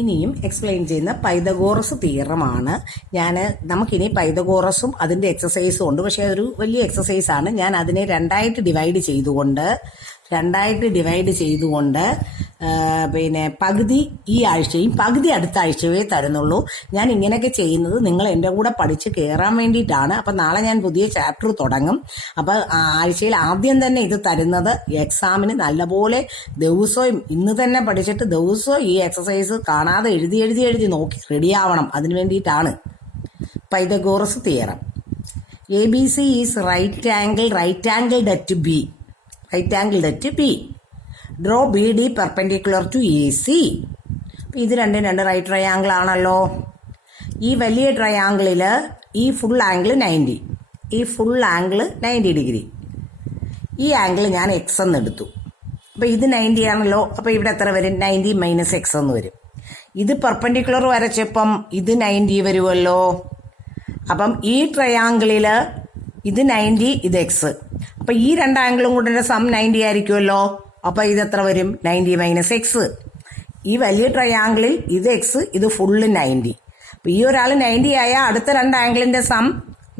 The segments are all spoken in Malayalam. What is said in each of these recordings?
ഇനിയും എക്സ്പ്ലെയിൻ ചെയ്യുന്ന പൈതഗോറസ് തിയറമാണ്. നമുക്കിനി പൈതഗോറസും അതിന്റെ എക്സസൈസും ഉണ്ട്. പക്ഷെ ഒരു വലിയ എക്സസൈസ് ആണ്. ഞാൻ അതിനെ രണ്ടായിട്ട് ഡിവൈഡ് ചെയ്തുകൊണ്ട് പിന്നെ പകുതി ഈ ആഴ്ചയും പകുതി അടുത്ത ആഴ്ചയേ തരുന്നുള്ളൂ. ഞാൻ ഇങ്ങനെയൊക്കെ ചെയ്യുന്നത് നിങ്ങൾ എൻ്റെ കൂടെ പഠിച്ച് കയറാൻ വേണ്ടിയിട്ടാണ്. അപ്പം നാളെ ഞാൻ പുതിയ ചാപ്റ്റർ തുടങ്ങും. അപ്പം ആഴ്ചയിൽ ആദ്യം തന്നെ ഇത് തരുന്നത് എക്സാമിന് നല്ലപോലെ ദിവസവും ഇന്ന് തന്നെ പഠിച്ചിട്ട് ദിവസവും ഈ എക്സസൈസ് കാണാതെ എഴുതി നോക്കി റെഡിയാവണം. അതിന് വേണ്ടിയിട്ടാണ് Pythagoras theorem. ABC is right angled at B. Draw BD perpendicular to AC. ഇത് രണ്ട് റൈറ്റ് ട്രയാങ്കിൾ ആണല്ലോ. ഈ വലിയ ട്രയാങ്കിളിൽ ഈ ഫുൾ ആംഗിൾ 90 ഡിഗ്രി. ഈ ആംഗിൾ ഞാൻ എക്സ് എന്ന് എടുത്തു. അപ്പം ഇത് 90 ആണല്ലോ. അപ്പം ഇവിടെ എത്ര വരും? 90 മൈനസ് എക്സ് എന്ന് വരും. ഇത് പെർപെൻഡിക്കുലർ വരച്ചപ്പം ഇത് 90 വരുമല്ലോ. അപ്പം ഈ ട്രയാങ്കിളിൽ ഇത് 90, ഇത് എക്സ്. അപ്പം ഈ രണ്ട് ആംഗിളും കൂടെ സം 90 ആയിരിക്കുമല്ലോ. അപ്പം ഇത് എത്ര വരും? 90 മൈനസ് എക്സ്. ഈ വലിയ ട്രയാങ്കിളിൽ ഇത് എക്സ്, ഇത് ഫുള്ള് 90. അപ്പം ഈ ഒരാൾ 90 ആയാൽ അടുത്ത രണ്ട് ആംഗിളിന്റെ സം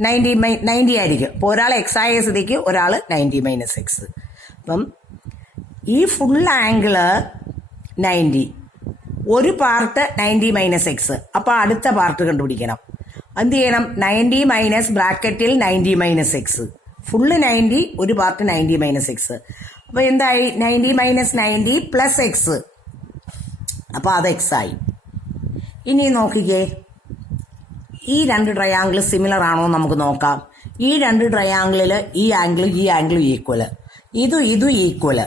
90 ആയിരിക്കും. അപ്പോൾ ഒരാൾ എക്സ് ആയ സ്ഥിതിക്ക് ഒരാൾ 90 മൈനസ് എക്സ്. അപ്പം ഈ ഫുൾ ആംഗിള് 90, ഒരു പാർട്ട് 90 മൈനസ് എക്സ്. അപ്പം അടുത്ത പാർട്ട് കണ്ടുപിടിക്കണം. എന്ത് ചെയ്യണം? 90 മൈനസ് ബ്രാക്കറ്റിൽ 90 മൈനസ് എക്സ്. ഫുള്ള് 90, ഒരു പാർട്ട് 90 മൈനസ് എക്സ്. അപ്പൊ എന്തായി? 90 മൈനസ് 90 പ്ലസ് എക്സ്. അപ്പൊ അത് എക്സ് ആയി. ഇനി നോക്കിക്കേ, ഈ രണ്ട് ട്രയാങ്കിൾ സിമിലർ ആണോ നമുക്ക് നോക്കാം. ഈ രണ്ട് ട്രയാങ്കിളിൽ ഈ ആംഗിളും ഈക്വല്, ഇതും ഈക്വല്.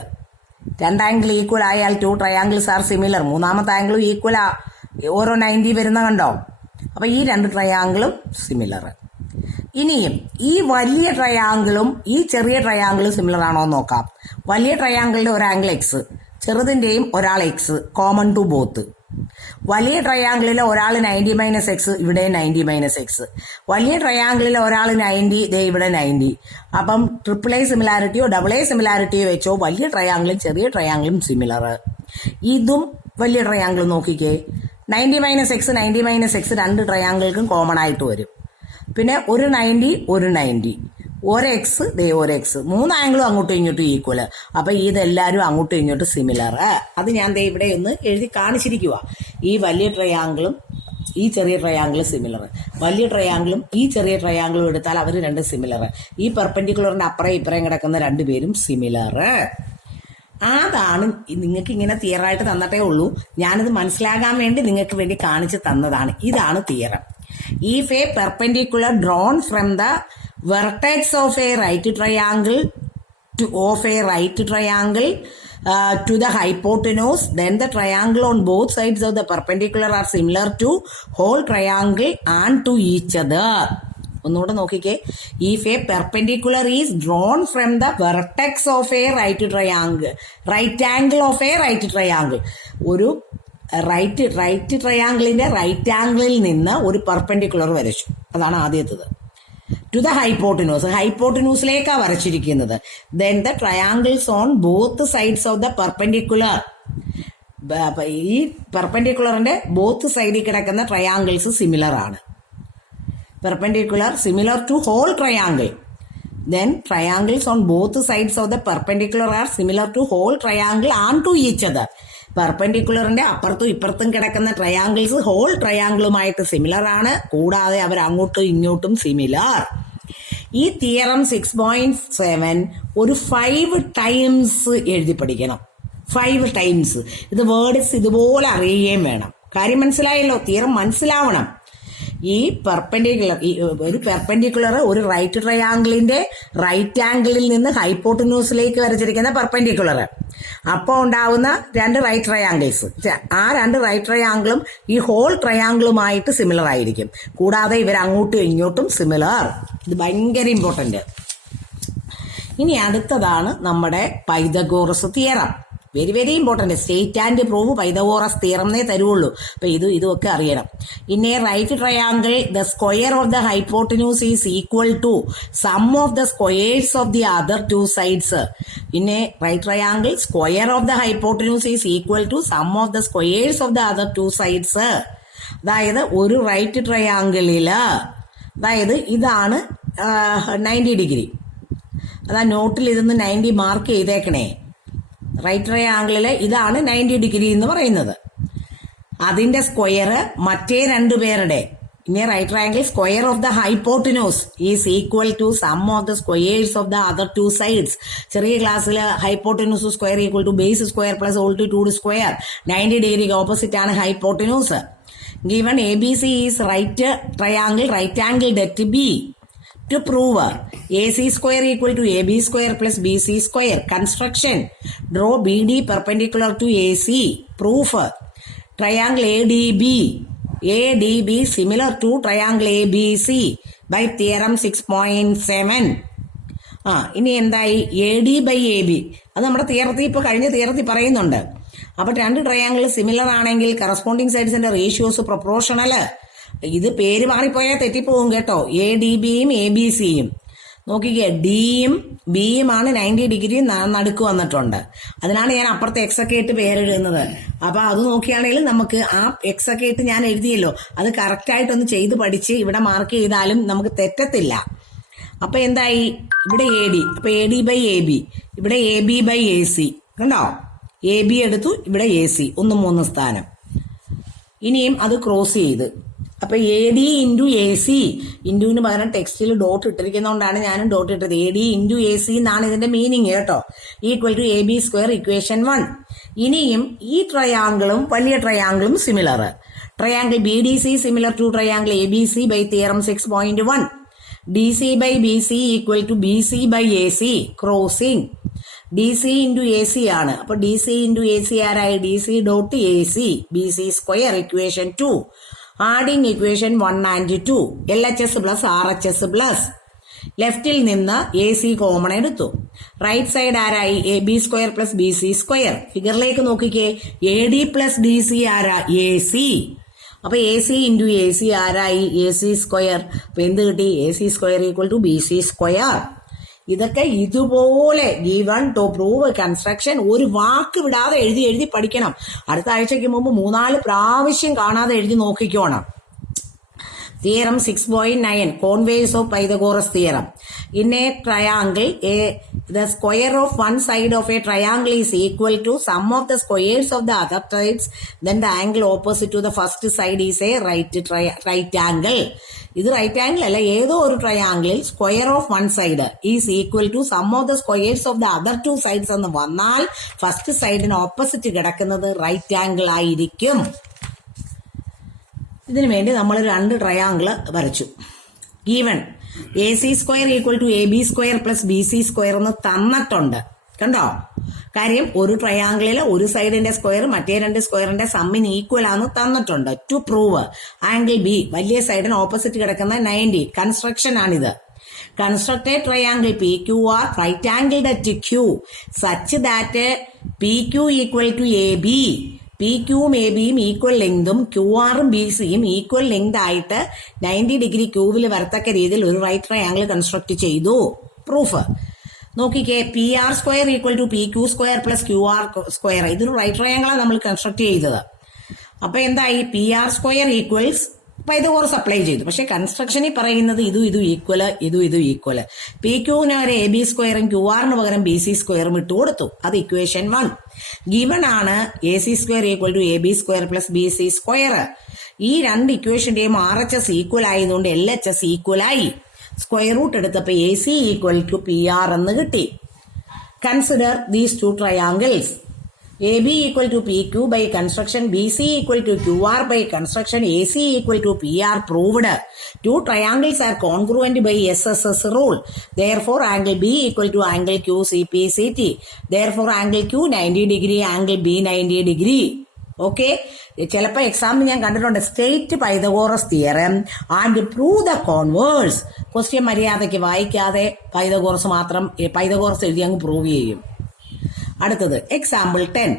രണ്ട് ആംഗിൾ ഈക്വൽ ആയാൽ 2 ട്രയാങ്കിൾസ് ആർ സിമിലർ. മൂന്നാമത്തെ ആംഗിളും ഈക്വലാ, ഓരോ 90 വരുന്ന കണ്ടോ. അപ്പൊ ഈ രണ്ട് ട്രയാങ്കിളും സിമിലർ. ഇനിയും ഈ വലിയ ട്രയാങ്കിളും ഈ ചെറിയ ട്രയാങ്കിളും സിമിലർ ആണോ എന്ന് നോക്കാം. വലിയ ട്രയാങ്കിളിന്റെ ഒരു ആംഗിൾ എക്സ്, ചെറുതിന്റെയും ഒരാൾ എക്സ്, കോമൺ ടു ബോത്ത്. വലിയ ട്രയാങ്കിളിൽ ഒരാൾ 90 മൈനസ് എക്സ്, ഇവിടെ 90 മൈനസ് എക്സ്. വലിയ ട്രയാങ്കിളിൽ ഒരാൾ 90, ഇവിടെ 90. അപ്പം ട്രിപ്പിൾ എ സിമിലാരിറ്റിയോ ഡബിൾ എ സിമിലാരിറ്റിയോ വെച്ചോ വലിയ ട്രയാങ്കിളും ചെറിയ ട്രയാങ്കിളും സിമിലർ. ഇതും വലിയ ട്രയാങ്കിൾ നോക്കിക്കേ, 90 മൈനസ് എക്സ് രണ്ട് ട്രയാങ്കിൾക്കും കോമൺ ആയിട്ട് വരും. പിന്നെ ഒരു 90, ഒരു 90, ഒരു എക്സ്, ഒരു എക്സ്. മൂന്ന് ആംഗിളും അങ്ങോട്ടും ഇങ്ങോട്ടും ഈക്വല്. അപ്പൊ ഇതെല്ലാവരും അങ്ങോട്ടും ഇങ്ങോട്ടും സിമിലർ. അത് ഞാൻ ഇവിടെ ഒന്ന് എഴുതി കാണിച്ചിരിക്കുക. ഈ വലിയ ട്രയാങ്കിളും ഈ ചെറിയ ട്രയാങ്കിളും സിമിലർ. വലിയ ട്രയാങ്കിളും ഈ ചെറിയ ട്രയാങ്കിളും എടുത്താൽ അവർ രണ്ട് സിമിലർ. ഈ പെർപെൻഡിക്കുലറിന്റെ അപ്പുറം ഇപ്പുറം കിടക്കുന്ന രണ്ടുപേരും സിമിലർ. അതാണ് നിങ്ങൾക്ക് ഇങ്ങനെ തിയറായിട്ട് തന്നിട്ടേ ഉള്ളൂ. ഞാനിത് മനസ്സിലാകാൻ വേണ്ടി നിങ്ങൾക്ക് വേണ്ടി കാണിച്ചു തന്നതാണ്. ഇതാണ് theorem. If a perpendicular drawn from the vertex of a right triangle to the hypotenuse, then the triangle on both sides of the perpendicular are similar to whole triangle and to each other. ഒന്നുകൂടെ നോക്കിക്കേ. If a perpendicular is drawn from the vertex of a right angle of a right triangle, ഒരു റൈറ്റ് ട്രയാങ്കിളിന്റെ റൈറ്റ് ആംഗിളിൽ നിന്ന് ഒരു പെർപെൻഡിക്കുലർ വരച്ചു. അതാണ് ആദ്യത്തേത്. ടു ദ ഹൈപ്പോട്ടിനൂസിലേക്കാണ് വരച്ചിരിക്കുന്നത്. Then the triangles on both sides of the perpendicular. ഈ പെർപെൻഡിക്കുലറിന്റെ ബോത്ത് സൈഡിൽ കിടക്കുന്ന ട്രയാങ്കിൾസ് സിമിലർ ആണ്. Perpendicular similar to whole triangle. Then triangles on both sides of the perpendicular are similar to whole triangle and to each other. പെർപെൻഡിക്കുലറിന്റെ അപ്പുറത്തും ഇപ്പുറത്തും കിടക്കുന്ന ട്രയാങ്കിൾസ് ഹോൾ ട്രയാങ്കിളുമായിട്ട് സിമിലർ ആണ്. കൂടാതെ അവർ അങ്ങോട്ടും ഇങ്ങോട്ടും സിമിലർ. ഈ തിയറം 6.7 ഒരു 5 ടൈംസ് എഴുതി പഠിക്കണം. 5 ടൈംസ്. ഇത് വേർഡ്സ് ഇതുപോലെ അറിയുകയും വേണം. കാര്യം മനസ്സിലായല്ലോ, തിയറം മനസ്സിലാവണം. ഈ പെർപെൻഡിക്കുലർ ഒരു റൈറ്റ് ട്രയാങ്കിളിന്റെ റൈറ്റ് ആംഗിളിൽ നിന്ന് ഹൈപ്പോട്ടിനൂസിലേക്ക് വരച്ചിരിക്കുന്ന പെർപെൻഡിക്കുലർ. അപ്പോൾ ഉണ്ടാവുന്ന രണ്ട് റൈറ്റ് ട്രയാങ്കിൾസ്, ആ രണ്ട് റൈറ്റ് ട്രയാങ്കിളും ഈ ഹോൾ ട്രയാങ്കിളുമായിട്ട് സിമിലർ ആയിരിക്കും. കൂടാതെ ഇവർ അങ്ങോട്ടും ഇങ്ങോട്ടും സിമിലർ. ഇത് ഭയങ്കര ഇമ്പോർട്ടന്റ്. ഇനി അടുത്തതാണ് നമ്മുടെ Pythagoras theorem. Very very important. State and prove Pythagoras theorem എന്നേ തരുള്ളൂ. അപ്പൊ ഇതൊക്കെ അറിയണം. In a right triangle the square of the hypotenuse is equal to sum of the squares of the other two sides. In a right triangle square of the hypotenuse is equal to sum of the squares of the other two sides. അതായത് ഒരു റൈറ്റ് ട്രയാങ്കിളില്, അതായത് ഇതാണ് 90 ഡിഗ്രി. അതാ നോട്ടിൽ ഇതൊന്ന് 90 മാർക്ക് ചെയ്തേക്കണേ. റൈറ്റ് ട്രയാങ്കിളില് ഇതാണ് 90 ഡിഗ്രി എന്ന് പറയുന്നത്. അതിന്റെ സ്ക്വയർ മറ്റേ രണ്ടുപേരുടെ, ഇനി right triangle square of the hypotenuse is equal to sum of the squares of the other two sides. ചെറിയ ക്ലാസ്സിൽ hypotenuse square equal to base square plus altitude square. 90 ഡിഗ്രിക്ക് ഓപ്പോസിറ്റ് ആണ് hypotenuse. Given ABC is right triangle right angled at B. To prove AC square equal to AB square plus BC square. Construction. Draw BD perpendicular to AC. Proof. Triangle ADB. ADB similar to triangle ABC by theorem 6.7. ഇനി എന്തായി? AD by AB. അത് നമ്മുടെ തിയറത്തിൽ ഇപ്പൊ കഴിഞ്ഞ തിയറത്തിൽ പറയുന്നുണ്ട്. അപ്പൊ രണ്ട് ട്രയാങ്കിൾ സിമിലർ ആണെങ്കിൽ കറസ്പോണ്ടിങ് സൈഡ്സിന്റെ റേഷ്യോസ് പ്രൊപ്പോർഷണൽ. ഇത് പേര് മാറിപ്പോയാൽ തെറ്റിപ്പോവും കേട്ടോ. ADBയും ABCയും നോക്കിക്കേ, ഡിയും ബിയും ആണ് 90 ഡിഗ്രി നടുക്ക് വന്നിട്ടുണ്ട്. അതിനാണ് ഞാൻ അപ്പുറത്തെ എക്സൊക്കെ ഇട്ട് പേരെഴുതുന്നത്. അപ്പൊ അത് നോക്കിയാണെങ്കിൽ നമുക്ക് ആ എക്സൊക്കെ ഇട്ട് ഞാൻ എഴുതിയല്ലോ, അത് കറക്റ്റായിട്ടൊന്ന് ചെയ്ത് പഠിച്ച് ഇവിടെ മാർക്ക് ചെയ്താലും നമുക്ക് തെറ്റത്തില്ല. അപ്പൊ എന്തായി? ഇവിടെ AD, അപ്പൊ AD by AB, ഇവിടെ AB by AC. കണ്ടോ? AB എടുത്തു, ഇവിടെ AC, 1 3 സ്ഥാനം. ഇനിയും അത് ക്രോസ് ചെയ്ത്, അപ്പൊ AD ഇൻറ്റു AC, ഇൻറ്റുവിന് പകരം ടെക്സ്റ്റിൽ ഡോട്ട് ഇട്ടിരിക്കുന്നതുകൊണ്ടാണ് ഞാനും ഡോട്ട് ഇട്ടത്. AD ഇൻറ്റു AC എന്നാണ് ഇതിന്റെ മീനിങ് കേട്ടോ. Equal to AB square equation 1. ഇനിയും ഈ ട്രയാങ്കിളും വലിയ ട്രയാങ്കിളും similar. Triangle BDC similar to triangle ABC by theorem 6.1. DC by BC equal to BC by AC. Crossing. DC into AC ആണ്. അപ്പൊ DC ഇൻറ്റു AC ആരായി? DC dot AC, BC square equation 2. Adding equation 1 and 2. LHS plus RHS plus. ലെഫ്റ്റിൽ നിന്ന് AC കോമൺ എടുത്തു. റൈറ്റ് സൈഡ് ആരായി? AB square plus BC square. ഫിഗറിലേക്ക് നോക്കിക്കേ, AD പ്ലസ് DC ആരാ? AC. അപ്പൊ AC ഇൻറ്റു AC ആരായി? AC square. അപ്പൊ എന്ത് കിട്ടി? AC square equal to BC square. ഇതൊക്കെ ഇതുപോലെ ഗിവൺ ടു പ്രൂവ് കൺസ്ട്രക്ഷൻ ഒരു വാക്ക് വിടാതെ എഴുതി പഠിക്കണം. അടുത്ത ആഴ്ചയ്ക്ക് മുമ്പ് 3-4 പ്രാവശ്യം കാണാതെ എഴുതി നോക്കിക്കോണം. Theorem 6.9 Conveys of Pythagoras theorem. In a triangle, the square of one side of a triangle is equal to sum of the squares of the other sides. Then the angle opposite to the first side is a right angle. ഇത് റൈറ്റ് ആംഗിൾ അല്ല, ഏതോ ഒരു ട്രയാംഗിളിൽ square of one side is equal to sum of the squares of the other two sides എന്ന് വന്നാൽ ഫസ്റ്റ് സൈഡിന് ഓപ്പോസിറ്റ് കിടക്കുന്നത് റൈറ്റ് ആംഗിൾ ആയിരിക്കും. ഇതിനു വേണ്ടി നമ്മൾ 2 ട്രയാംഗിൾ വരച്ചു. Given AC square equal to AB square plus BC square എന്ന് തന്നിട്ടുണ്ട്. കണ്ടോ? കാര്യം ഒരു ട്രയാംഗിളിൽ ഒരു സൈഡിന്റെ സ്ക്വയർ മറ്റേ 2 സ്ക്വയറിന്റെ സമ്മിന് ഈക്വൽ ആണെന്ന് തന്നിട്ടുണ്ട്. ടു പ്രൂവ് ആംഗിൾ B വലിയ സൈഡിന് ഓപ്പോസിറ്റ് കിടക്കുന്ന 90. കൺസ്ട്രക്ഷൻ ആണിത്. Construct a triangle PQR right angled at Q such that PQ equal to AB. PQയും ABയും ഈക്വൽ ലെങ്തും QRും BCയും ഈക്വൽ ലെങ്ത് ആയിട്ട് 90 ഡിഗ്രി ക്യൂബിൽ വരത്തക്ക രീതിയിൽ ഒരു റൈറ്റ് ട്രയാംഗിൾ കൺസ്ട്രക്ട് ചെയ്തു. പ്രൂഫ് നോക്കിക്കേ, PR square equal to PQ square plus QR square. ഇതൊരു റൈറ്റ് ട്രയാംഗിളാണ് നമ്മൾ കൺസ്ട്രക്ട് ചെയ്തത്. അപ്പൊ എന്തായി? PR square equals Pythagoras apply ചെയ്തു. പക്ഷെ കൺസ്ട്രക്ഷനിൽ പറയുന്നത് ഇതും ഈക്വല്, ഇതും ഈക്വല്. PQവിന് ഒരു AB സ്ക്വയറും QRന് പകരം BC സ്ക്വയറും ഇട്ട് കൊടുത്തു. അത് ഇക്വേഷൻ 1. ഗിവൺ ആണ് AC square equal to AB square plus BC square. ഈ 2 ഇക്വേഷന്റെയും RHS ഈക്വൽ ആയതുകൊണ്ട് LHS ഈക്വൽ ആയി. സ്ക്വയർ റൂട്ട് എടുത്തപ്പോ AC ഈക്വൽ ടു PR എന്ന് കിട്ടി. Consider these 2 triangles. AB equal to PQ by construction, BC equal to QR by construction, AC equal to PR proved. 2 triangles are congruent by SSS rule. Therefore, angle B equal to angle Q CPCT. Therefore, angle Q 90 degree, angle B 90 degree. Okay, ചിലപ്പോൾ എക്സാമിന് ഞാൻ കണ്ടിട്ടുണ്ട് state Pythagoras theorem and prove the converse. Question മര്യാദയ്ക്ക് വായിക്കാതെ പൈതഗോറസ് മാത്രം പൈതഗോറസ് എഴുതി അങ്ങ് പ്രൂവ് ചെയ്യും. അടുത്തത് example 10.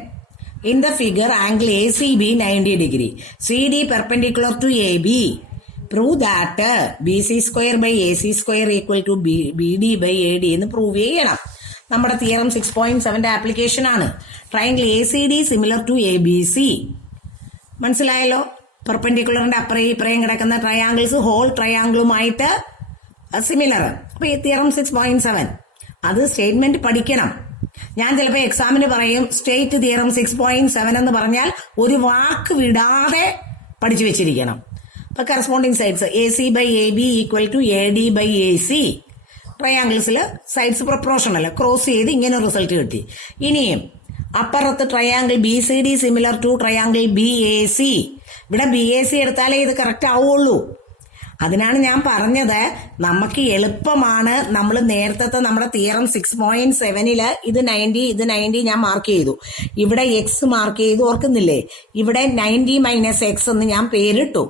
In the figure, angle ACB 90 degree. CD perpendicular to AB. Prove that BC square by AC square equal to BD by AD എന്ന് പ്രൂവ് ചെയ്യണം. നമ്മുടെ തിയറം 6.7 ആപ്ലിക്കേഷൻ ആണ്. Triangle ACD similar to ABC. മനസ്സിലായല്ലോ? പെർപെൻഡിക്കുലറിന്റെ അപ്പുറയും ഇപ്പുറയും കിടക്കുന്ന ട്രയാങ്കിൾസ് ഹോൾ ട്രയാങ്കിളുമായിട്ട് സിമിലർ. അപ്പൊ ഈ തിയറം 6.7 അത് സ്റ്റേറ്റ്മെന്റ് പഠിക്കണം. ഞാൻ ചിലപ്പോൾ എക്സാമിന് പറയും സ്റ്റേറ്റ് തിയറം 6.7 എന്ന് പറഞ്ഞാൽ ഒരു വാക്ക് വിടാതെ പഠിച്ചു വെച്ചിരിക്കണം. അപ്പൊ corresponding sides AC by AB equal to AD by AC. ട്രയാങ്കിൾസിൽ സൈഡ്സ് പ്രൊപ്പോർഷണൽ ക്രോസ് ചെയ്ത് ഇങ്ങനെ റിസൾട്ട് കിട്ടി. ഇനിയും അപ്പുറത്ത് triangle BCD similar to triangle BAC. ഇവിടെ BAC എടുത്താലേ ഇത് കറക്റ്റ് ആവുള്ളൂ. അതിനാണ് ഞാൻ പറഞ്ഞത് നമുക്ക് എളുപ്പമാണ്. നമ്മൾ നേരത്തെ നമ്മുടെ തിയറം 6.7 ഇത് 90 ഞാൻ മാർക്ക് ചെയ്തു. ഇവിടെ എക്സ് മാർക്ക് ചെയ്തു, ഓർക്കുന്നില്ലേ? ഇവിടെ 90 മൈനസ് എക്സ് എന്ന് ഞാൻ പേരിട്ടു.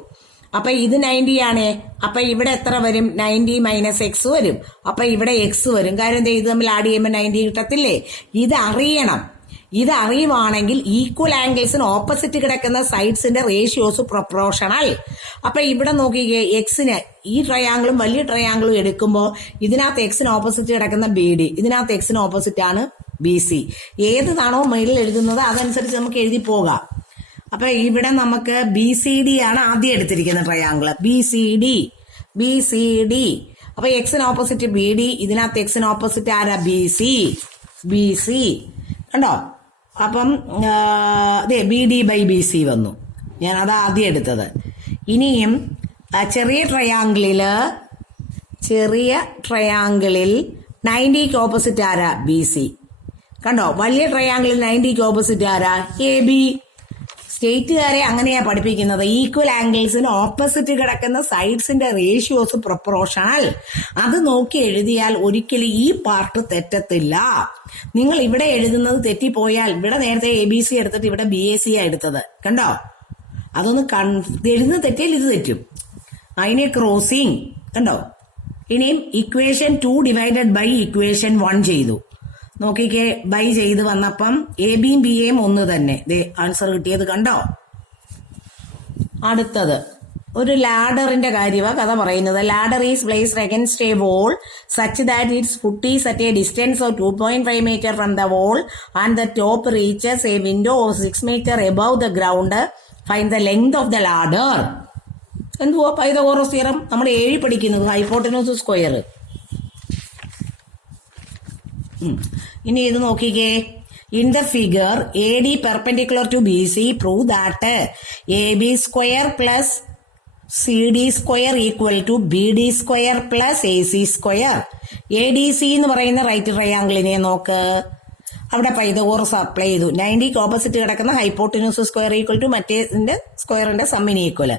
അപ്പൊ ഇത് 90 ആണ്. അപ്പൊ ഇവിടെ എത്ര വരും? 90 മൈനസ് എക്സ് വരും. അപ്പൊ ഇവിടെ എക്സ് വരും. കാര്യം എന്താ? ഇത് തമ്മിൽ ആഡ് ചെയ്യുമ്പോൾ 90 കിട്ടത്തില്ലേ? ഇത് അറിയണം. ഇത് അറിയുവാണെങ്കിൽ ഈക്വൽ ആംഗിൾസിന് ഓപ്പോസിറ്റ് കിടക്കുന്ന സൈഡ്സിന്റെ റേഷ്യോസ് പ്രൊപ്പോർഷണൽ. അപ്പൊ ഇവിടെ നോക്കിക്കേ, എക്സിന് ഈ ട്രയാങ്കിളും വലിയ ട്രയാങ്കിളും എടുക്കുമ്പോൾ ഇതിനകത്ത് എക്സിന് ഓപ്പോസിറ്റ് കിടക്കുന്ന BD, ഇതിനകത്ത് എക്സിന് ഓപ്പോസിറ്റ് ആണ് BC. ഏതാണോ മേളിൽ എഴുതുന്നത് അതനുസരിച്ച് നമുക്ക് എഴുതി പോകാം. അപ്പൊ ഇവിടെ നമുക്ക് BCD ആണ് ആദ്യം എടുത്തിരിക്കുന്ന ട്രയാങ്കിള്. BCD. അപ്പൊ എക്സിന് ഓപ്പോസിറ്റ് BD, ഇതിനകത്ത് എക്സിന് ഓപ്പോസിറ്റ് ആരാ? BC. കണ്ടോ? അപ്പം BD by BC വന്നു. ഞാൻ അത് ആദ്യം എടുത്തത്. ഇനിയും ചെറിയ ട്രയാങ്കിളിൽ 90ക്ക് ഓപ്പോസിറ്റ് ആരാ? BC. കണ്ടോ? വലിയ ട്രയാങ്കിളിൽ 90ക്ക് ഓപ്പോസിറ്റ് ആരാ? AB. സ്റ്റേറ്റുകാരെ അങ്ങനെയാ പഠിപ്പിക്കുന്നത്. ഈക്വൽ ആംഗിൾസിന് ഓപ്പോസിറ്റ് കിടക്കുന്ന സൈഡ്സിന്റെ റേഷ്യോസ് പ്രൊപ്പോർഷണൽ. അത് നോക്കി എഴുതിയാൽ ഒരിക്കലും ഈ പാർട്ട് തെറ്റത്തില്ല. നിങ്ങൾ ഇവിടെ എഴുതുന്നത് തെറ്റിപ്പോയാൽ, ഇവിടെ നേരത്തെ ABC എടുത്തിട്ട് ഇവിടെ BAC ആ എടുത്തത്. കണ്ടോ? അതൊന്ന് എഴുതുന്ന തെറ്റിയാൽ ഇത് തെറ്റും. അതിനെ ക്രോസിങ്. കണ്ടോ? ഇനിയും ഇക്വേഷൻ 2 ഡിവൈഡഡ് ബൈ ഇക്വേഷൻ 1 ചെയ്തു. നോക്കിക്കേ, ബൈ ചെയ്ത് വന്നപ്പം ABയും BAയും ഒന്ന് തന്നെ. ആൻസർ കിട്ടിയത് കണ്ടോ? അടുത്തത് ഒരു ലാഡറിന്റെ കാര്യമാണ് കഥ പറയുന്നത്. Ladder is placed against a wall such that its foot is at a distance of 2.5 meter from the wall and the top reaches a window of 6 meter above the ground. Find the length of the ladder. എന്തുവാ? പൈതഗോറസ് തിയറം നമ്മൾ 7 പഠിക്കുന്നത്. Hypotenuse square. ഇനി ഇത് നോക്കിക്കേ. In the figure AD perpendicular to BC prove that AB square plus CD square equal to BD square plus AC square. ADC എന്ന് പറയുന്ന റൈറ്റ് ട്രയാങ്കിളിനെ നോക്ക്. അവിടെ പൈതഗോറസ് അപ്ലൈ ചെയ്തു. 90ക്ക് ഓപ്പോസിറ്റ് കിടക്കുന്ന ഹൈപ്പോട്ടിനൂസ് സ്ക്വയർ ഈക്വൽ ടു മറ്റേതിന്റെ സ്ക്വയറിന്റെ സമ്മിന് ഈക്വൽ.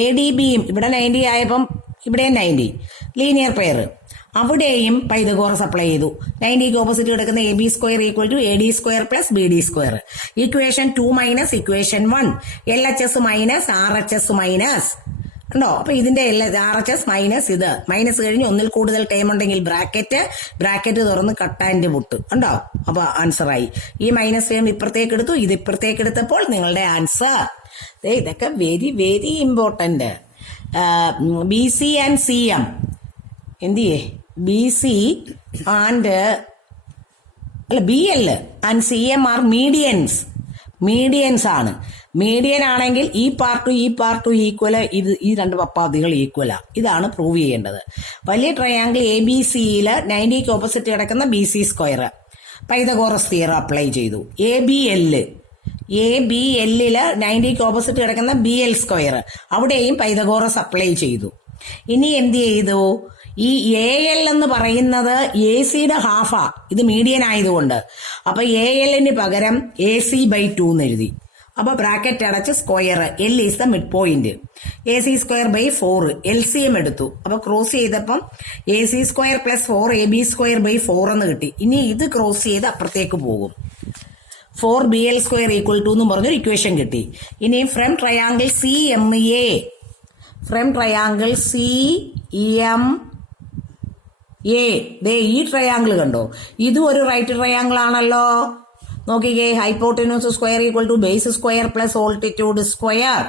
ADBയും ഇവിടെ 90 ആയപ്പം ഇവിടെ 90 ലീനിയർ പെയർ. അവിടെയും പൈതഗോറസ് അപ്ലൈ ചെയ്തു. 90ക്ക് ഓപ്പോസിറ്റ് കിടക്കുന്ന AB square equal to AD square plus BD square. Equation 2 minus equation 1. LHS minus RHS minus. കണ്ടോ? അപ്പൊ ഇതിന്റെ RHS മൈനസ് ഇത് മൈനസ് കഴിഞ്ഞ് ഒന്നിൽ കൂടുതൽ ടേം ഉണ്ടെങ്കിൽ ബ്രാക്കറ്റ് തുറന്ന് കട്ടാൻഡ് മുട്ട്. കണ്ടോ? അപ്പൊ ആൻസർ ആയി. ഈ മൈനസ് ടേം ഇപ്പുറത്തേക്ക് എടുത്തു, ഇത് ഇപ്പുറത്തേക്ക് എടുത്തപ്പോൾ നിങ്ങളുടെ ആൻസർ. ഇതൊക്കെ very very important. BC and CM എന്ത് ചെയ്യേ? BC and BL and CM are medians ആണ്. മീഡിയൻ ആണെങ്കിൽ ഈ പാർട്ടും ഈക്വല്, ഈ രണ്ട് പപ്പാതികൾ ഈക്വലാ. ഇതാണ് പ്രൂവ് ചെയ്യേണ്ടത്. വലിയ ട്രയാങ്കിൾ ABCയിൽ 90ക്ക് ഓപ്പോസിറ്റ് കിടക്കുന്ന BC square Pythagoras theorem apply ചെയ്തു. ABLല് 90ക്ക് ഓപ്പോസിറ്റ് കിടക്കുന്ന BL സ്ക്വയർ അവിടെയും പൈതഗോറസ് അപ്ലൈ ചെയ്തു. ഇനി എന്ത് ചെയ്തു? ഈ AL എന്ന് പറയുന്നത് ACയുടെ ഹാഫാ. ഇത് മീഡിയൻ ആയതുകൊണ്ട് അപ്പൊ ALന് പകരം AC/2 എന്ന് എഴുതി. അപ്പൊ ബ്രാക്കറ്റ് അടച്ച് square. L is the mid point. AC square by 4 LCM എടുത്തു. അപ്പൊ ക്രോസ് ചെയ്തപ്പം AC square plus 4 AB square by 4 എന്ന് കിട്ടി. ഇനി ഇത് ക്രോസ് ചെയ്ത് അപ്പുറത്തേക്ക് പോകും. 4BL സ്ക്വയർ ഈക്വൽ ടു എന്ന് പറഞ്ഞൊരു ഇക്വേഷൻ കിട്ടി. ഇനി ഫ്രം ട്രയാങ്കിൾ CMA ഈ ട്രയാങ്കിൾ കണ്ടോ? ഇതും ഒരു റൈറ്റ് ട്രയാങ്കിൾ ആണല്ലോ. നോക്കിക്കേ, hypotenuse square equal to base square plus altitude square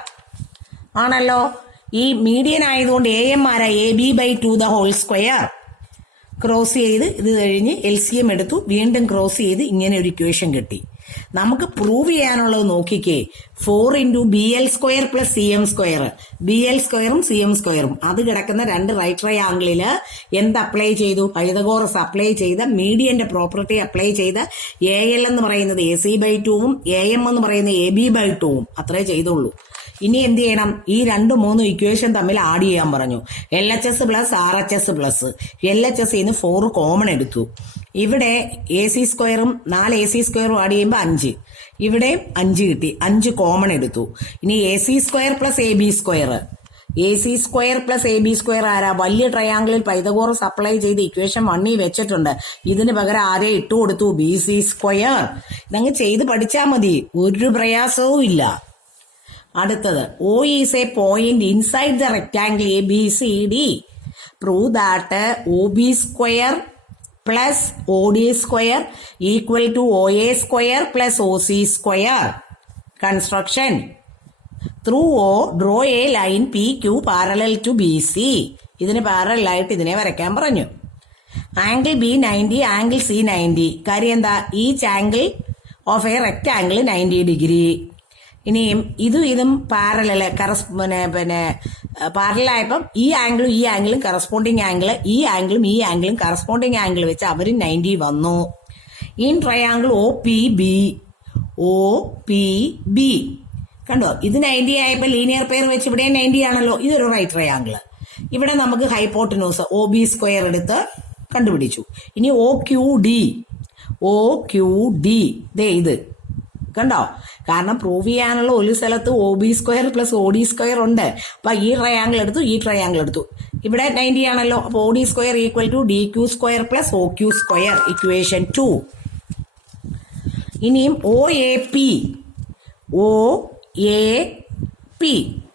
ആണല്ലോ. ഈ മീഡിയൻ ആയതുകൊണ്ട് AM ആരാ? AB/2 the whole square. Cross ചെയ്ത് ഇത് കഴിഞ്ഞ് LCM എടുത്തു, വീണ്ടും ക്രോസ് ചെയ്ത് ഇങ്ങനെ ഒരു ഇക്വേഷൻ കിട്ടി. നമുക്ക് പ്രൂവ് ചെയ്യാനുള്ളത് നോക്കിക്കേ, 4 × BL² + CM². BL² CM². അത് കിടക്കുന്ന രണ്ട് റൈറ്റ് ട്രയാംഗിളില് എന്ത് അപ്ലൈ ചെയ്തു? പൈതഗോറസ് അപ്ലൈ ചെയ്ത മീഡിയന്റെ പ്രോപ്പർട്ടി അപ്ലൈ ചെയ്ത AL എന്ന് പറയുന്നത് AC/2 AM എന്ന് പറയുന്നത് AB/2 അത്രേ ചെയ്തുള്ളൂ. ഇനി എന്ത് ചെയ്യണം? ഈ 2-3 ഇക്വേഷൻ തമ്മിൽ ആഡ് ചെയ്യാൻ പറഞ്ഞു. LHS + RHS+. LHS 4 കോമൺ എടുത്തു. ഇവിടെ AC² 4 AC² ആഡ് ചെയ്യുമ്പോൾ 5. ഇവിടെ 5 കിട്ടി. 5 കോമൺ എടുത്തു. ഇനി AC² + AB². AC² + AB² ആരാ? വലിയ ട്രയാംഗിളിൽ പൈതഗോറസ് അപ്ലൈ ചെയ്ത് ഇക്വേഷൻ 1 വെച്ചിട്ടുണ്ട്. ഇതിന് പകരം ആരെ ഇട്ടു കൊടുത്തു? BC². ഇതങ്ങ് ചെയ്ത് പഠിച്ചാൽ മതി, ഒരു പ്രയാസവും ഇല്ല. അടുത്തത്, O is a point inside the rectangle ABCD. Prove that OB² plus OD² equal to OA² plus OC². Construction. Through O, draw a line PQ parallel to BC. ഇതിന് പാരലൽ ആയിട്ട് ഇതിനെ വരയ്ക്കാൻ പറഞ്ഞു. Angle B 90, angle C 90. കാര്യം എന്താ? Each angle of A rectangle 90 degree. ഇനിയും ഇതും പാരലല് പാരലായപ്പം ഈ ആംഗിളും കറസ്പോണ്ടിങ് ആംഗിൾ, ഈ ആംഗിളും കറസ്പോണ്ടിങ് ആംഗിൾ വെച്ച് അവരും 90 വന്നു. ഇൻ ട്രയാംഗിൾ OPB കണ്ടോ? ഇത് 90 ആയപ്പോൾ ലീനിയർ പെയർ വെച്ച് ഇവിടെ 90 ആണല്ലോ. ഇതൊരു റൈറ്റ് ട്രയാംഗിൾ. ഇവിടെ നമുക്ക് ഹൈപ്പോട്ടനൂസ് OB² എടുത്ത് കണ്ടുപിടിച്ചു. ഇനി OQD ദേ ഇത് കണ്ടോ? കാരണം പ്രൂവ് ചെയ്യാനുള്ള ഒരു സ്ഥലത്ത് OB² + OD² ഉണ്ട്. അപ്പൊ ഈ ട്രയാംഗിൾ എടുത്തു, ഈ ട്രയാംഗിൾ എടുത്തു. ഇവിടെ 90 ആണല്ലോ. അപ്പൊ OD² = DQ² + OQ². ഇക്വേഷൻ 2. ഇനിയും OAP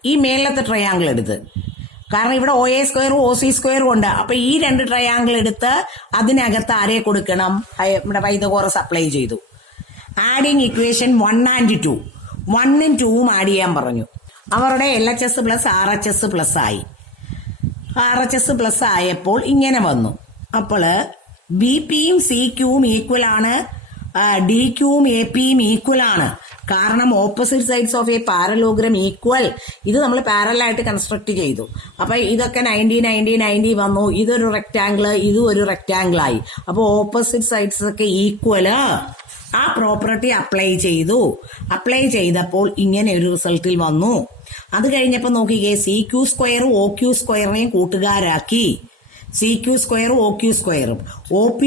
ഈ മേലത്തെ ട്രയാംഗിൾ എടുത്ത്, കാരണം ഇവിടെ OA² OC² ഉണ്ട്. അപ്പൊ ഈ രണ്ട് ട്രയാംഗിൾ എടുത്ത് അതിനകത്ത് ആരെ കൊടുക്കണം? നമ്മുടെ പൈതഗോറസ് അപ്ലൈ ചെയ്തു. Adding equation 1 and 2. 1ഉം 2ഉം ആഡ് ചെയ്യാൻ പറഞ്ഞു. അവരുടെ LHS + RHS+ ആയി. RHS+ ആയപ്പോൾ ഇങ്ങനെ വന്നു. അപ്പോൾ BPയും CQവും ഈക്വൽ ആണ്, DQവും APയും ഈക്വൽ ആണ്. കാരണം opposite sides of A parallelogram equal. ഇത് നമ്മൾ പാരലായിട്ട് കൺസ്ട്രക്ട് ചെയ്തു. അപ്പൊ ഇതൊക്കെ 90 90 90 വന്നു. ഇതൊരു റെക്ടാംഗിൾ, ഇതും ഒരു റെക്ടാംഗിൾ ആയി. അപ്പൊ ഓപ്പോസിറ്റ് സൈഡ്സ് ഒക്കെ ഈക്വല്. ആ പ്രോപ്പർട്ടി അപ്ലൈ ചെയ്തു. അപ്ലൈ ചെയ്തപ്പോൾ ഇങ്ങനെ ഒരു റിസൾട്ടിൽ വന്നു. അത് കഴിഞ്ഞപ്പോൾ നോക്കിക്കേ, CQ² OQ² കൂട്ടുകാരാക്കി. CQ² OQ², OP²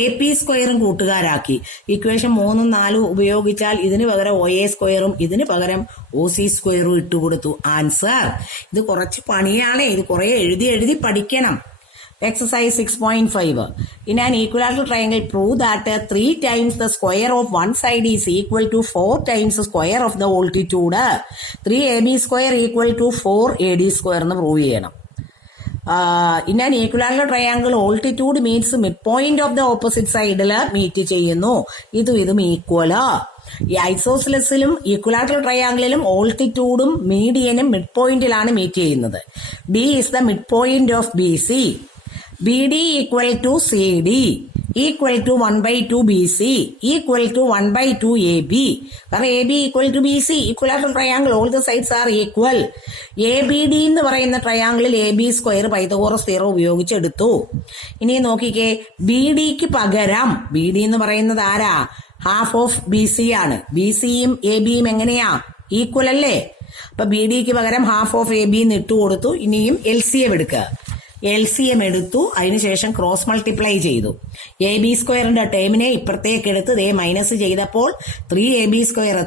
AP² കൂട്ടുകാരാക്കി. Equation 3ഉം 4ഉം ഉപയോഗിച്ചാൽ ഇതിന് പകരം OA² ഇതിന് പകരം OC² ഇട്ടുകൊടുത്തു. ആൻസർ. ഇത് കുറച്ച് പണിയാണേ, ഇത് കുറെ എഴുതി പഠിക്കണം. Exercise 6.5. In an equilateral triangle, prove that 3 times the square of one side is equal to 4 times the square of the altitude. 3AB² equal to 4AD² എന്ന് പ്രൂവ് ചെയ്യണം. In an equilateral triangle, altitude means midpoint of the opposite side meet ചെയ്യുന്നു. ഇതും ഈക്വലാ. ഈ ഐസോസിലസിലും ഈക്വലാറ്ററൽ ട്രയാംഗിളിലും ഓൾട്ടിറ്റ്യൂഡും മീഡിയനും മിഡ് പോയിന്റിലാണ് മീറ്റ് ചെയ്യുന്നത്. B is the midpoint of BC. BD equal to CD equal to 1/2 BC equal to 1/2 AB. കാരണം AB equal to BC, equilateral triangle, all the sides are equal. ABD എന്ന് പറയുന്ന ട്രയാംഗിളിൽ AB² പൈതഗോറസ് തിയറം ഉപയോഗിച്ച് എടുത്തു. ഇനി നോക്കിക്കേ, BDക്ക് പകരം, BD എന്ന് പറയുന്നത് ആരാ? ഹാഫ് ഓഫ് BC ആണ്. BCയും ABയും എങ്ങനെയാ? ഈക്വൽ അല്ലേ? അപ്പൊ BDക്ക് പകരം ഹാഫ് ഓഫ് AB എന്ന് ഇട്ടു കൊടുത്തു. ഇനിയും LCM എടുക്കുക. LCM എടുത്തു, അതിനുശേഷം ക്രോസ് മൾട്ടിപ്ലൈ ചെയ്തു. AB² ടേമിനെ ഇപ്പുറത്തേക്ക് എടുത്ത് മൈനസ് ചെയ്തപ്പോൾ 3AB²,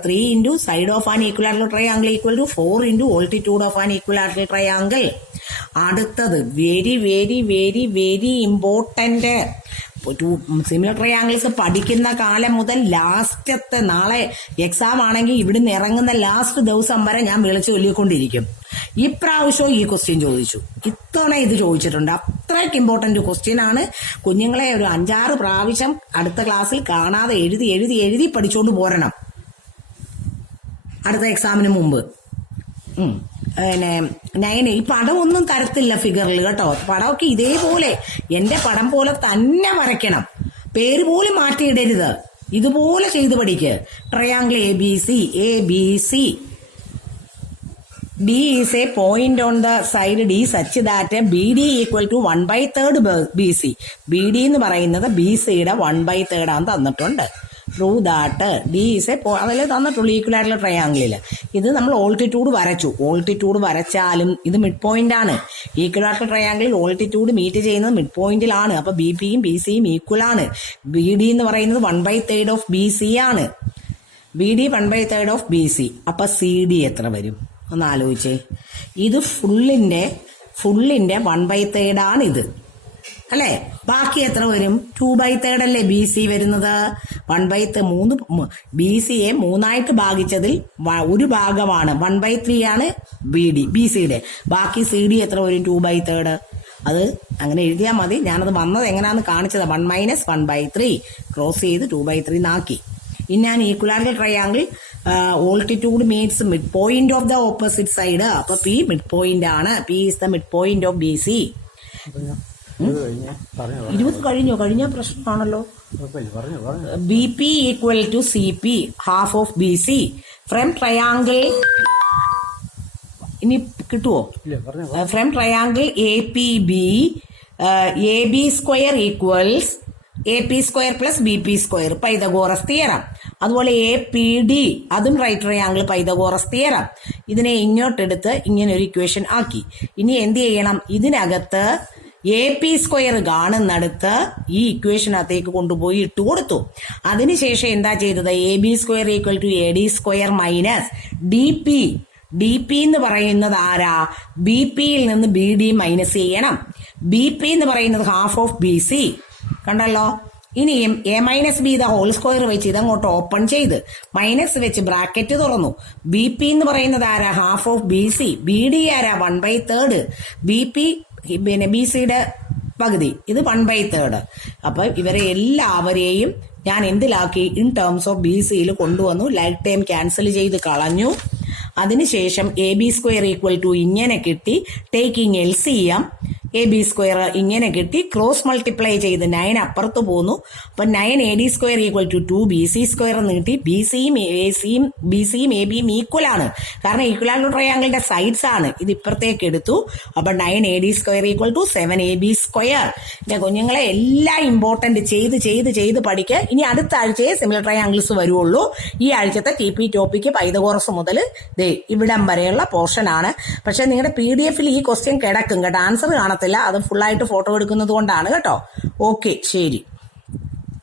3 × side of an equilateral triangle equal to 4 × altitude of an equilateral triangle. അടുത്തത് very very very very important. Similar triangles പഠിക്കുന്ന കാലം മുതൽ ലാസ്റ്റത്തെ നാളെ എക്സാം ആണെങ്കിൽ ഇവിടുന്ന് ഇറങ്ങുന്ന ലാസ്റ്റ് ദിവസം വരെ ഞാൻ വിളിച്ചു ചൊല്ലിക്കൊണ്ടിരിക്കും. ഇപ്രാവശ്യവും ഈ ക്വസ്റ്റ്യൻ ചോദിച്ചു. ഇത്തവണ ഇത് ചോദിച്ചിട്ടുണ്ട്. അത്രയ്ക്ക് ഇമ്പോർട്ടന്റ് ക്വസ്റ്റ്യൻ ആണ്. കുഞ്ഞുങ്ങളെ ഒരു 5-6 പ്രാവശ്യം അടുത്ത ക്ലാസ്സിൽ കാണാതെ എഴുതി എഴുതി എഴുതി പഠിച്ചുകൊണ്ട് പോരണം അടുത്ത എക്സാമിന് മുമ്പ്. പിന്നെ 9 ഈ പടം ഒന്നും തരത്തില്ല ഫിഗറിൽ കേട്ടോ. പടമൊക്കെ ഇതേപോലെ എന്റെ പടം പോലെ തന്നെ വരയ്ക്കണം. പേര് പോലും മാറ്റിയിടരുത്. ഇതുപോലെ ചെയ്ത് പഠിക്ക്. Triangle ABC. D is a point on the side D such that BD equal to 1/3 BC. BD എന്ന് പറയുന്നത് BCയുടെ 1/3 ആണ് തന്നിട്ടുണ്ട്. Prove that D is a അതല്ലേ തന്നിട്ടുള്ളൂ ഈക്വലായിട്ടുള്ള ട്രയാങ്കിളിൽ. ഇത് നമ്മൾ ഓൾട്ടിറ്റ്യൂഡ് വരച്ചു. ഓൾട്ടിറ്റ്യൂഡ് വരച്ചാലും ഇത് മിഡ് പോയിന്റ് ആണ്. ഈക്വലായിട്ടുള്ള ട്രയാങ്കിളിൽ ഓൾട്ടിറ്റ്യൂഡ് മീറ്റ് ചെയ്യുന്നത് മിഡ് പോയിന്റിലാണ്. അപ്പൊ BPയും BCയും ഈക്വൽ ആണ്. BD എന്ന് പറയുന്നത് 1/3 ഓഫ് BC ആണ്. BD 1/3 of BC. അപ്പൊ CD എത്ര വരും ഒന്ന് ആലോചിച്ചേ. ഇത് ഫുള്ളിന്റെ 1/3 ആണ് ഇത് അല്ലെ. ബാക്കി എത്ര വരും? 2/3 അല്ലേ BC വരുന്നത്. 1/3 BCയെ 3 ഭാഗിച്ചതിൽ ഒരു ഭാഗമാണ് 1/3 ആണ് BCയുടെ. ബാക്കി CD എത്ര വരും? 2/3. അത് അങ്ങനെ എഴുതിയാൽ മതി. ഞാനത് വന്നത് എങ്ങനെയാന്ന് കാണിച്ചത്. 1 - 1/3 ക്രോസ് ചെയ്ത് 2/3 ആക്കി. ഇനി ഞാൻ equilateral triangle altitude means mid point of the opposite side. അപ്പൊ P മിഡ് പോയിന്റ് ആണ്. P is the mid point of BC. 20 കഴിഞ്ഞ പ്രശ്നമാണല്ലോ. BP equal to CP half of BC from triangle. ഇനി കിട്ടുവോ? From triangle APB AB square equals AP square plus BP square Pythagoras theorem. അതുപോലെ APD അതും റൈറ്റ് ട്രയാങ്കിൾ പൈതഗോറസ് തിയറം. ഇതിനെ ഇങ്ങോട്ടെടുത്ത് ഇങ്ങനെ ഒരു ഇക്വേഷൻ ആക്കി. ഇനി എന്ത് ചെയ്യണം? ഇതിനകത്ത് AP സ്ക്വയർ കാണുന്നിടത്ത് ഈ ഇക്വേഷനകത്തേക്ക് കൊണ്ടുപോയി ഇട്ട് കൊടുത്തു. അതിനുശേഷം എന്താ ചെയ്തത്? AB square equal to AD square minus DP എന്ന് പറയുന്നത് ആരാ? BPയിൽ നിന്ന് BD മൈനസ് ചെയ്യണം. BP എന്ന് പറയുന്നത് ഹാഫ് ഓഫ് BC കണ്ടല്ലോ. ഇനിയും A - B the whole square വെച്ച് ഇതങ്ങോട്ട് ഓപ്പൺ ചെയ്ത് മൈനസ് വെച്ച് ബ്രാക്കറ്റ് തുറന്നു. BP എന്ന് പറയുന്നത് ആരാ? Half of BC. BD ആരാ? 1/3. BP പിന്നെ BCയുടെ പകുതി. ഇത് 1/3. അപ്പൊ ഇവരെ എല്ലാവരെയും ഞാൻ എന്തിലാക്കി? ഇൻ ടേംസ് ഓഫ് BCയിൽ കൊണ്ടുവന്നു. ലൈഫ് ടൈം ക്യാൻസൽ ചെയ്ത് കളഞ്ഞു. അതിനുശേഷം AB സ്ക്വയർ ഈക്വൽ ടു ഇങ്ങനെ കിട്ടി. ടേക്കിംഗ് LCM AB സ്ക്വയർ ഇങ്ങനെ കിട്ടി. ക്രോസ് മൾട്ടിപ്ലൈ ചെയ്ത് 9 അപ്പുറത്ത് പോന്നു. അപ്പൊ 9 AD square equal to 2 BC square എന്ന് കിട്ടി. BCയും ABയും ഈക്വൽ ആണ്. കാരണം ഈക്വലായിട്ടുള്ള ട്രയാങ്കിളിന്റെ സൈഡ്സ് ആണ്. ഇത് ഇപ്പുറത്തേക്ക് എടുത്തു. അപ്പൊ 9 AD square equal to 7 AB square. എന്റെ കുഞ്ഞുങ്ങളെ എല്ലാം ഇമ്പോർട്ടന്റ് ചെയ്ത് പഠിക്കുക. ഇനി അടുത്ത ആഴ്ചയെ സിമിലർ ട്രയാങ്കിൾസ് വരുള്ളൂ. ഈ ആഴ്ചത്തെ TP ടോപ്പിക്ക് പൈതഗോറസ് മുതൽ ഇവിടം വരെയുള്ള പോർഷൻ ആണ്. പക്ഷെ നിങ്ങളുടെ PDF ഈ ക്വസ്റ്റ്യൻ കിടക്കും കേട്ടോ. ആൻസർ കാണത്തില്ല. അത് ഫുള്ളായിട്ട് ഫോട്ടോ എടുക്കുന്നത് കൊണ്ടാണ് കേട്ടോ. ഓക്കെ, ശരി.